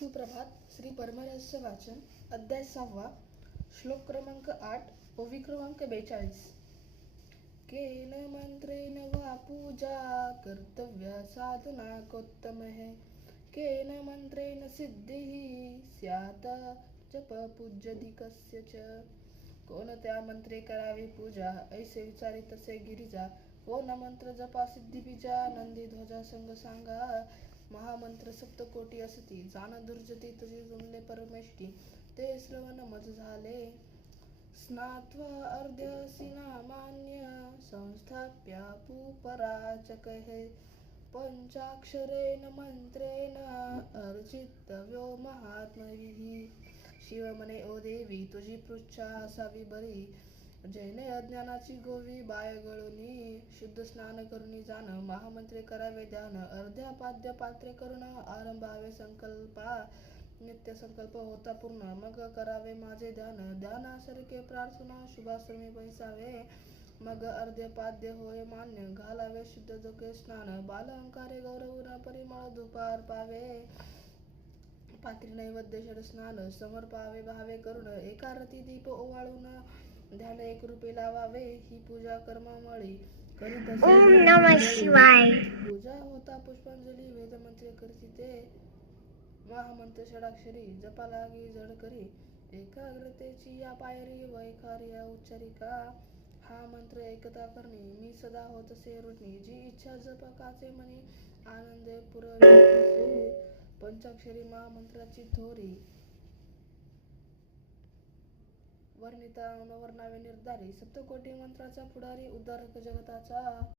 सुप्रभात. श्री परमरहस्य वाचन, अध्याय 6, श्लोक क्रमांक 8, ओवी क्रमांक 42. केन मंत्रेण वा पूजा कर्तव्या साधनाकोत्तमः केन मंत्रेण सिद्धिः स्यात् जप पूज्याधिकस्य च. कोणत्या मंत्रे करावी पूजा, ऐसे विचारी तसे गिरिजा. कोण मंत्र जपा सिद्धी बीजा, नंदी ध्वजा संग सांगा. महामंत्र सप्तकोटी असती, जाण दुर्जती तुझी जुमले परमेष्टी. ते श्रवण मज झाले, स्नात्वा अर्ध्यसिना मान्य. संस्थाप्यापुपराचकः, पंचाक्षरेण मंत्रेण अर्चितव्यो महात्मभिः. शिव म्हणे ओ देवी, तुझी पृच्छा असावी बरी. जैने अज्ञानाची गोवी बाय गळुनी. शुद्ध स्नान करुनी जाण, महामंत्रे करावे ध्यान. अर्ध्या पाद्य पात्रे करून आरंभावे संकल्पा. नित्य संकल्प होता पूर्ण, मग करावे माझे ध्यान. ध्यानासारखे प्रार्थना शुभाश्रमी बैसावे. मग अर्ध्य पाद्य होय मान्य, घालावे शुद्ध जोगे स्नान. बाल अंकारे गौरवून परिमळ धूपार पावे. पात्री नैवेद्य षड स्नान समर्पावे भावे करून. एका रती दीप ओवाळून ध्यान एक रूपे लावावे. ही पूजा कर्ममळी करीत असे. ओम नमः शिवाय. पूजा होता पुष्पांजली, वेदमंत्रे करती महामंत्र षडाक्षरी. जपा लागी जड करी, एकाग्रतेची या पायरी. वैखार्या उच्चारिका, हा मंत्र एकता करणी. मी सदा होतसे ऋणी, जी इच्छा जपकाचे मनी. आनंदे पुरविसे, पंचाक्षरी महामंत्राची थोरी. वर्णिता वर्णावे निर्धारी, सप्तकोटी मंत्राचा पुढारी. उद्धारक जगताचा